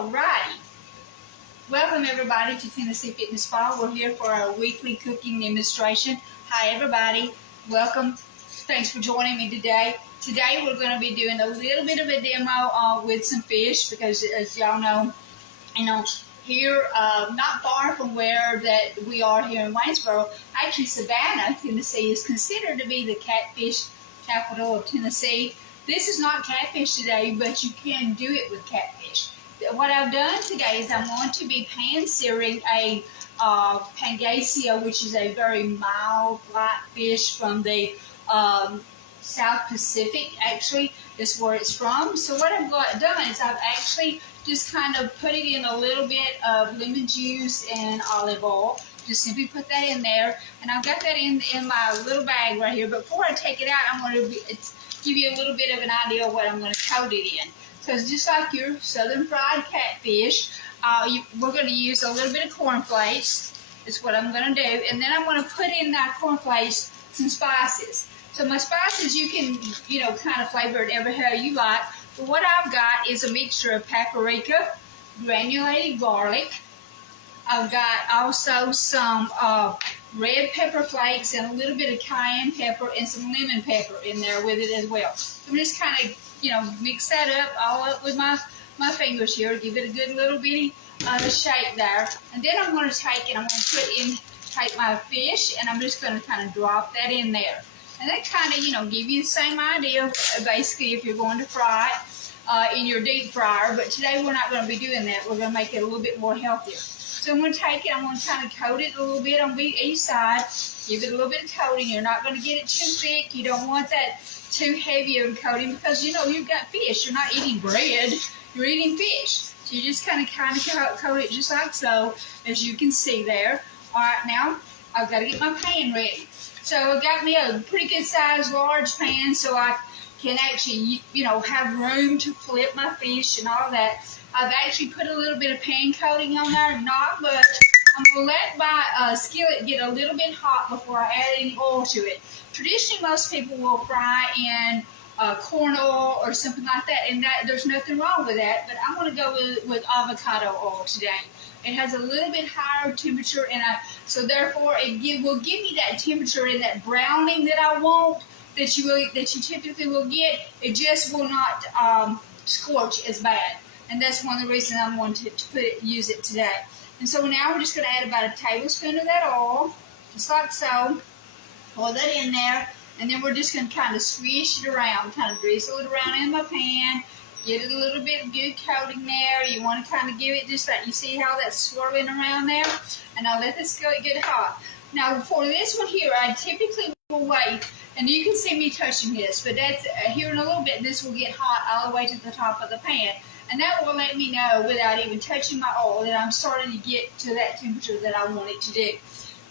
Alrighty. Welcome everybody to Tennessee Fitness Spa. We're here for our weekly cooking demonstration. Hi everybody. Welcome. Thanks for joining me today. Today we're going to be doing a little bit of a demo with some fish because as y'all know, here not far from where that we are here in Waynesboro, actually Savannah, Tennessee is considered to be the catfish capital of Tennessee. This is not catfish today, but you can do it with catfish. What I've done today is I'm going to be pan-searing a Pangasia, which is a very mild light fish from the South Pacific, actually, is where it's from. So what I've done is I've actually just kind of put it in a little bit of lemon juice and olive oil. Just simply put that in there. And I've got that in my little bag right here. But before I take it out, I'm going to give you a little bit of an idea of what I'm going to coat it in. Because just like your southern fried catfish, we're going to use a little bit of cornflakes. Is what I'm going to do. And then I'm going to put in that cornflakes some spices. So my spices, you can, kind of flavor it ever how you like. But what I've got is a mixture of paprika, granulated garlic. I've got also some red pepper flakes and a little bit of cayenne pepper and some lemon pepper in there with it as well. So I'm just kind of, mix that up all up with my fingers here. Give it a good little bitty shape there. And then I'm going to take my fish and I'm just going to kind of drop that in there. And that kind of, give you the same idea, basically, if you're going to fry it in your deep fryer. But today we're not going to be doing that. We're going to make it a little bit more healthier. So I'm going to take it, I'm going to kind of coat it a little bit on each side. Give it a little bit of coating. You're not going to get it too thick. You don't want that too heavy of a coating because, you've got fish. You're not eating bread. You're eating fish. So you just kind of coat it just like so, as you can see there. All right, now I've got to get my pan ready. So I've got me a pretty good size large pan so I can actually, have room to flip my fish and all that. I've actually put a little bit of pan coating on there, not much. I'm going to let my skillet get a little bit hot before I add any oil to it. Traditionally, most people will fry in corn oil or something like that, and there's nothing wrong with that, but I'm going to go with avocado oil today. It has a little bit higher temperature, and so therefore it will give me that temperature and that browning that I want, that you typically will get. It just will not scorch as bad, and that's one of the reasons I'm going to use it today. And so now we're just going to add about a tablespoon of that oil, just like so. Pour that in there, and then we're just going to kind of swish it around, kind of drizzle it around in my pan. Get it a little bit of good coating there. You want to kind of give it just like, you see how that's swirling around there? And I'll let this get hot. Now for this one here, I typically will wait, and you can see me touching this, but that's here in a little bit, this will get hot all the way to the top of the pan. And that will let me know without even touching my oil that I'm starting to get to that temperature that I want it to do.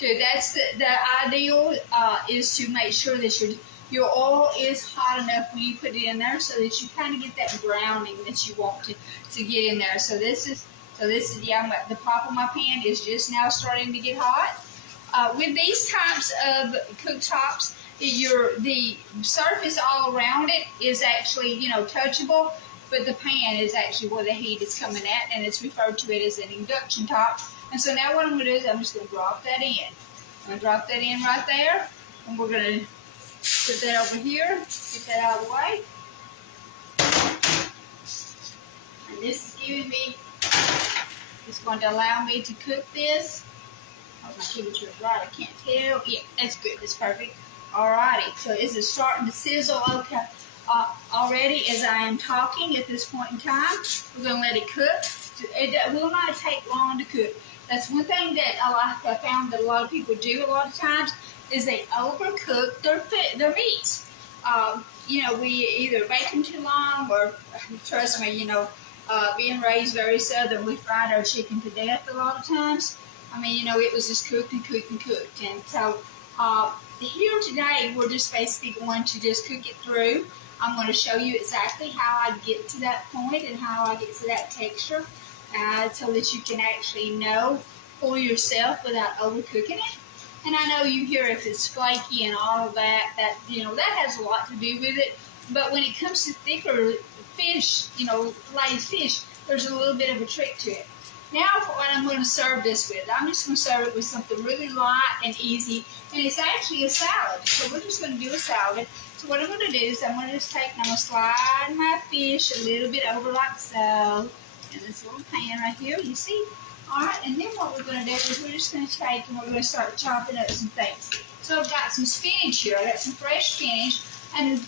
That's the ideal is to make sure that your oil is hot enough when you put it in there so that you kind of get that browning that you want to get in there. So this is the top of my pan is just now starting to get hot. With these types of cooktops, the surface all around it is actually, touchable, but the pan is actually where the heat is coming at, and it's referred to it as an induction top. And so now what I'm going to do is I'm just going to drop that in. I'm going to drop that in right there, and we're going to put that over here, get that out of the way. And this is giving me, it's going to allow me to cook this. Oh, my temperature is right, I can't tell. Yeah, that's good, that's perfect. Alrighty, so this is starting to sizzle already as I am talking at this point in time. We're going to let it cook. It will not take long to cook. That's one thing that I found that a lot of people do a lot of times is they overcook their meats. We either bake them too long or, trust me, being raised very southern, we fried our chicken to death a lot of times. It was just cooked and cooked and cooked. And so here today, we're just basically going to just cook it through. I'm going to show you exactly how I get to that point and how I get to that texture so that you can actually know for yourself without overcooking it. And I know you hear if it's flaky and all of that, that has a lot to do with it. But when it comes to thicker fish, filleted fish, there's a little bit of a trick to it. Now for what I'm going to serve this with. I'm just going to serve it with something really light and easy, and it's actually a salad. So we're just going to do a salad. So what I'm going to do is I'm going to just take and I'm going to slide my fish a little bit over like so in this little pan right here, you see? All right, and then what we're going to do is we're just going to take and we're going to start chopping up some things. So I've got some spinach here. I got some fresh spinach, and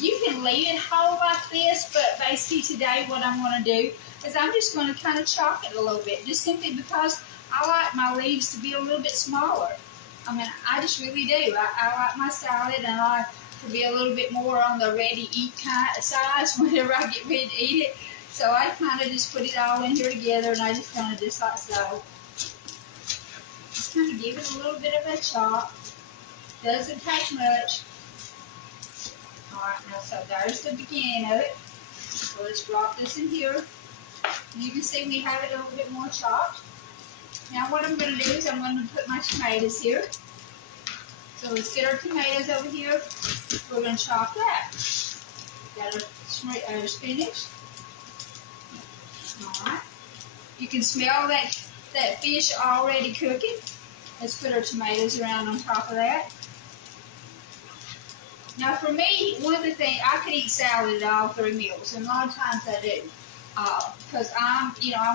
you can leave it whole like this, but basically today what I'm going to do is I'm just going to kind of chop it a little bit, just simply because I like my leaves to be a little bit smaller. I mean, I just really do. I like my salad, and I like to be a little bit more on the ready-eat kind of size whenever I get ready to eat it. So I kind of just put it all in here together, and I just kind of just like so. Just kind of give it a little bit of a chop. Doesn't take much. Alright, now so there's the beginning of it. So let's drop this in here. You can see we have it a little bit more chopped. Now what I'm going to do is I'm going to put my tomatoes here. So let's get our tomatoes over here. We're going to chop that. Got our spinach. Alright. You can smell that fish already cooking. Let's put our tomatoes around on top of that. Now for me, one of the things, I could eat salad at all 3 meals, and a lot of times I do. Because I'm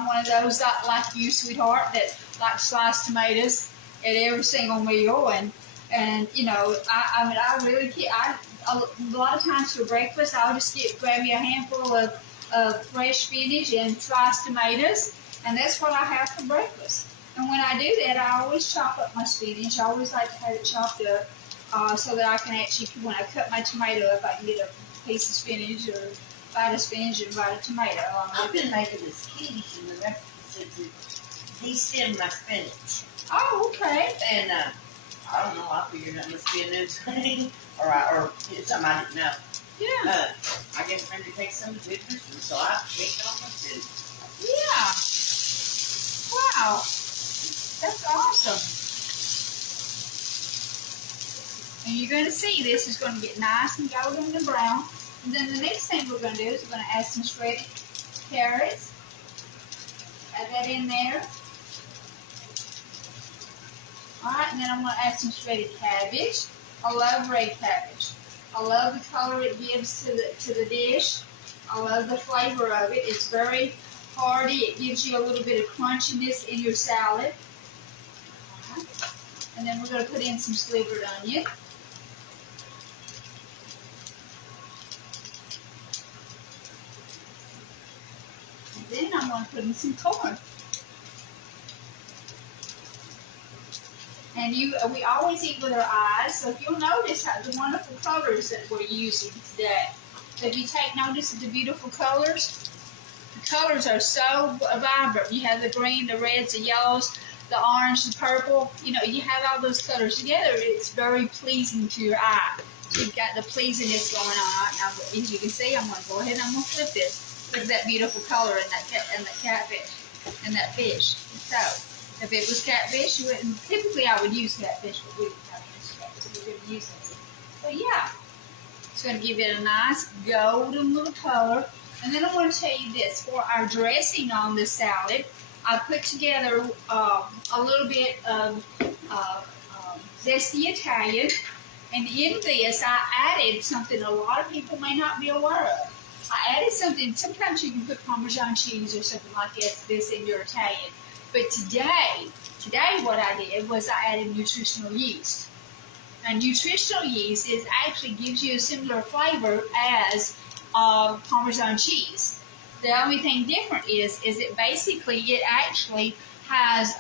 one of those like you, sweetheart, that like sliced tomatoes at every single meal, and I really can't. A lot of times for breakfast, I'll just grab me a handful of fresh spinach and sliced tomatoes, and that's what I have for breakfast. And when I do that, I always chop up my spinach. I always like to have it chopped up. So that I can actually, when I cut my tomato up, I can get a piece of spinach or bite of spinach and bite of tomato. I've been making this quiche, and the recipe says de-stem my spinach. Oh, okay. And I don't know, I figured that must be a new thing, or it's something I didn't know. Yeah. I guess maybe take some of the goodness, and so I picked on my food. Yeah. Wow. That's awesome. And you're going to see this is going to get nice and golden and brown. And then the next thing we're going to do is we're going to add some shredded carrots. Add that in there. Alright, and then I'm going to add some shredded cabbage. I love red cabbage. I love the color it gives to the dish. I love the flavor of it. It's very hearty. It gives you a little bit of crunchiness in your salad. Alright. And then we're going to put in some slivered onion. Then I'm going to put in some corn. And we always eat with our eyes, so if you'll notice how the wonderful colors that we're using today. So if you take notice of the beautiful colors, the colors are so vibrant. You have the green, the reds, the yellows, the orange, the purple. You have all those colors together. It's very pleasing to your eye. So you've got the pleasingness going on. Now, as you can see, I'm going to go ahead and I'm going to flip this. Look at that beautiful color in that catfish and that fish. So, if it was catfish, you wouldn't. Typically, I would use catfish, but we didn't have catfish, so we didn't use it. But yeah, it's going to give it a nice golden little color. And then I want to tell you this: for our dressing on this salad, I put together a little bit of zesty Italian, and in this, I added something a lot of people may not be aware of. I added something. Sometimes you can put Parmesan cheese or something like this in your Italian. But today what I did was I added nutritional yeast. And nutritional yeast actually gives you a similar flavor as Parmesan cheese. The only thing different is it basically it actually has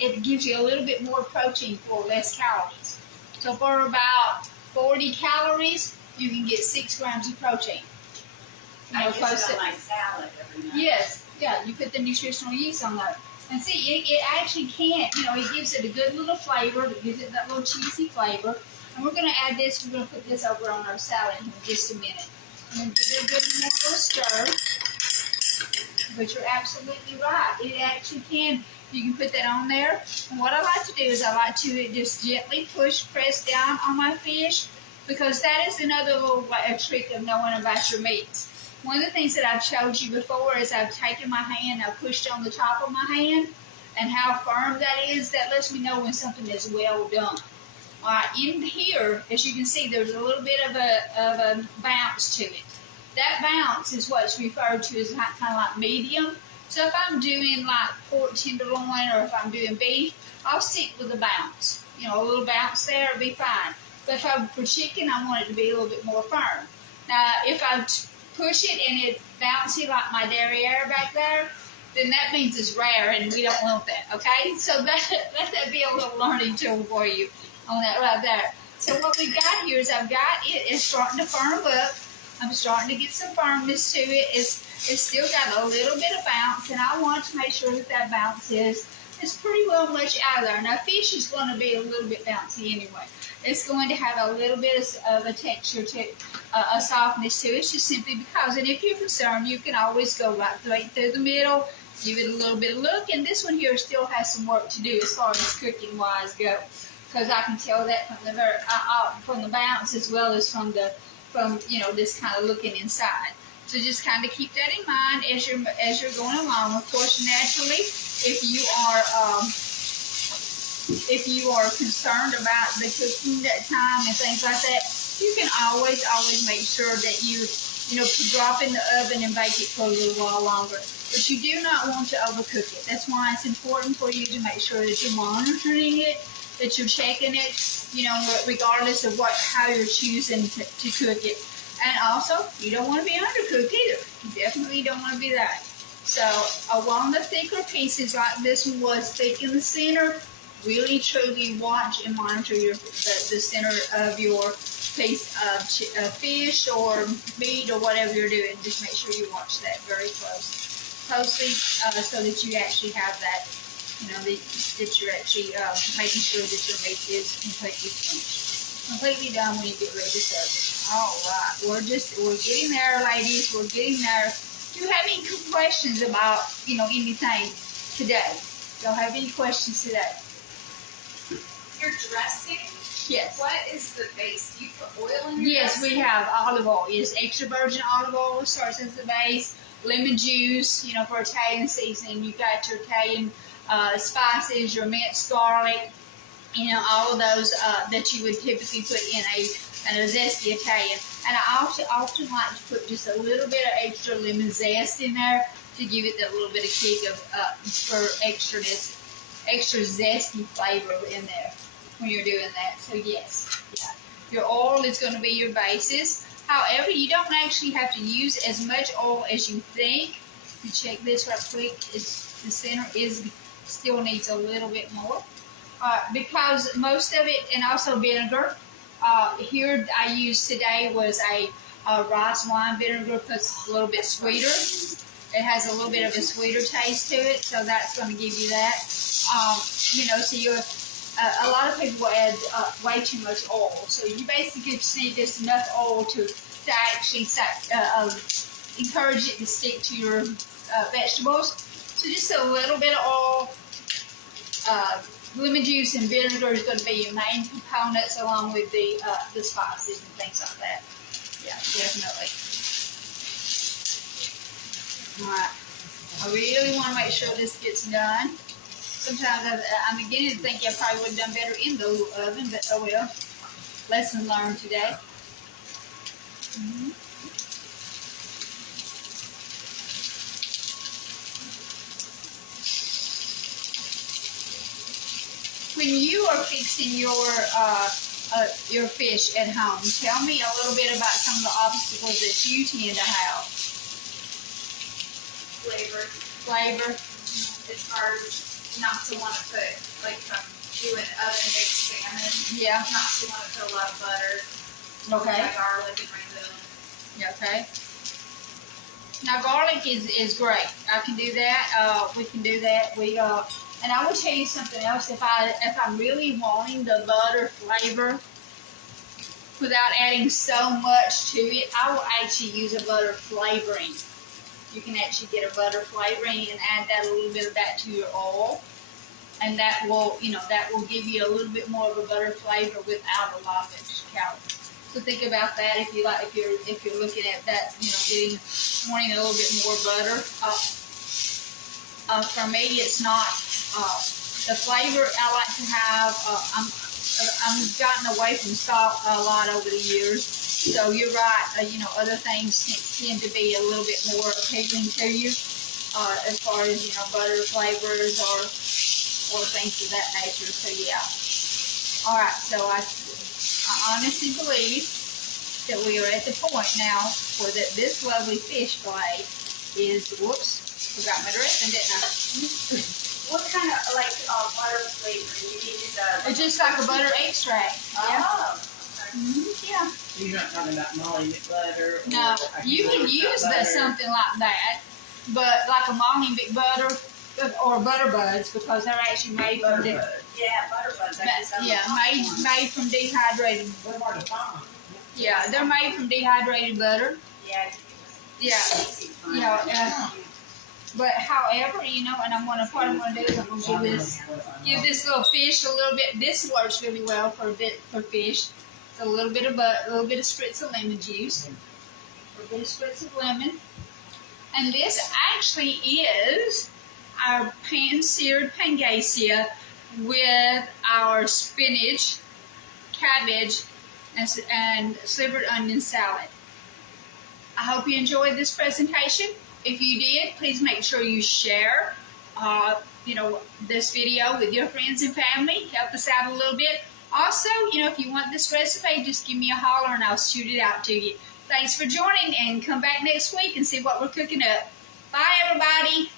it gives you a little bit more protein for less calories. So for about 40 calories, you can get 6 grams of protein. I use it on my salad every night. Yes, yeah, you put the nutritional yeast on that. And see, it actually it gives it a good little flavor, it gives it that little cheesy flavor. And we're going to add this, we're going to put this over on our salad in just a minute. And then give it a good little stir. But you're absolutely right, it actually can. You can put that on there. And what I like to do is I like to just gently press down on my fish, because that is another little trick of knowing about your meats. One of the things that I've showed you before is I've taken my hand, I've pushed on the top of my hand, and how firm that is. That lets me know when something is well done. In here, as you can see, there's a little bit of a bounce to it. That bounce is what's referred to as kind of like medium. So if I'm doing like pork tenderloin or if I'm doing beef, I'll stick with a bounce. You know, a little bounce there will be fine. But for chicken, I want it to be a little bit more firm. Now, if I push it and it's bouncy like my derriere back there, then that means it's rare and we don't want that, okay? So let that be a little learning tool for you on that right there. So what we got here is I've got it is starting to firm up. I'm starting to get some firmness to it. It's still got a little bit of bounce, and I want to make sure that bounce is pretty well much out of there. Now, fish is going to be a little bit bouncy anyway. It's going to have a little bit of a texture to a softness to it, just simply because. And if you're concerned, you can always go right through the middle, give it a little bit of look. And this one here still has some work to do as far as cooking wise go, because I can tell that from the bounce as well as from this kind of looking inside. So just kind of keep that in mind as you're going along. Of course, naturally, if you are concerned about the cooking time and things like that, you can always make sure that you drop in the oven and bake it for a little while longer. But you do not want to overcook it. That's why it's important for you to make sure that you're monitoring it, that you're checking it, regardless of how you're choosing to cook it. And also, you don't want to be undercooked either. You definitely don't want to be that. So, along the thicker pieces, like this one was thick in the center, really truly watch and monitor the center of your piece of fish or meat or whatever you're doing. Just make sure you watch that very closely, so that you actually have that, that you're actually making sure that your meat is completely finished, completely done when you get ready to serve it. All right, we're getting there, ladies. We're getting there. Do you have any questions about anything today? Y'all have any questions today? Your dressing? Yes. What is the base? Do you put oil in your Yes, dressing? we have olive oil. Yes, extra virgin olive oil starts as the base. Lemon juice, for Italian seasoning. You got your Italian spices, your minced garlic, all of those that you would typically put in a zesty Italian. And I often like to put just a little bit of extra lemon zest in there to give it that little bit of kick for extra zesty flavor in there when you're doing that. So yes, your oil is going to be your basis. However, you don't actually have to use as much oil as you think. You check this right quick. The center still needs a little bit more because most of it, and also vinegar. Here I used today was a rice wine vinegar because it's a little bit sweeter. It has a little bit of a sweeter taste to it, so that's going to give you that. So you're a lot of people will add way too much oil. So you basically just need just enough oil to actually encourage it to stick to your vegetables. So just a little bit of oil. Lemon juice and vinegar is going to be your main components, along with the spices and things like that. Yeah, definitely. All right. I really want to make sure this gets done. Sometimes I'm beginning to think I probably would have done better in the oven, but oh well. Lesson learned today. Mm-hmm. When you are fixing your fish at home, tell me a little bit about some of the obstacles that you tend to have. Flavor. It's hard not to want to put, like if I'm doing oven-baked salmon, Yeah. not to want to put a lot of butter, Okay. like garlic and rainbow. Yeah, okay. Now garlic is great. I can do that. We can do that. And I will tell you something else. If I'm really wanting the butter flavor without adding so much to it, I will actually use a butter flavoring. You can actually get a butter flavoring and add a little bit of that to your oil, and that will give you a little bit more of a butter flavor without a lot of extra calories. So think about that if you like, if you're looking at that, wanting a little bit more butter. For me, it's not the flavor. I like to have. I'm gotten away from salt a lot over the years. So you're right. Other things tend to be a little bit more appealing to you, as far as butter flavors or things of that nature. So yeah. All right. So I honestly believe that we are at the point now where this lovely fish fillet is. Whoops. Forgot my dressing, didn't I? What kind of butter flavor? You use It's just like a butter extract. Yeah. Oh. Yeah. You're not talking about Molly McButter? No, you can use something like that, but like a Molly McButter or butter buds, because they're actually made from Butter buds. Yeah, butter buds. made from dehydrated. They're hard to find. Yeah, they're made from dehydrated butter. Yeah. Yeah. But however, and I'm gonna do is I'm gonna give this little fish a little bit. This works really well for fish. So a little bit of spritz of lemon juice, a little bit of spritz of lemon, and this actually is our seared Pangasia with our spinach, cabbage, and slivered onion salad. I hope you enjoyed this presentation. If you did, please make sure you share, this video with your friends and family. Help us out a little bit. Also, if you want this recipe, just give me a holler and I'll shoot it out to you. Thanks for joining, and come back next week and see what we're cooking up. Bye, everybody.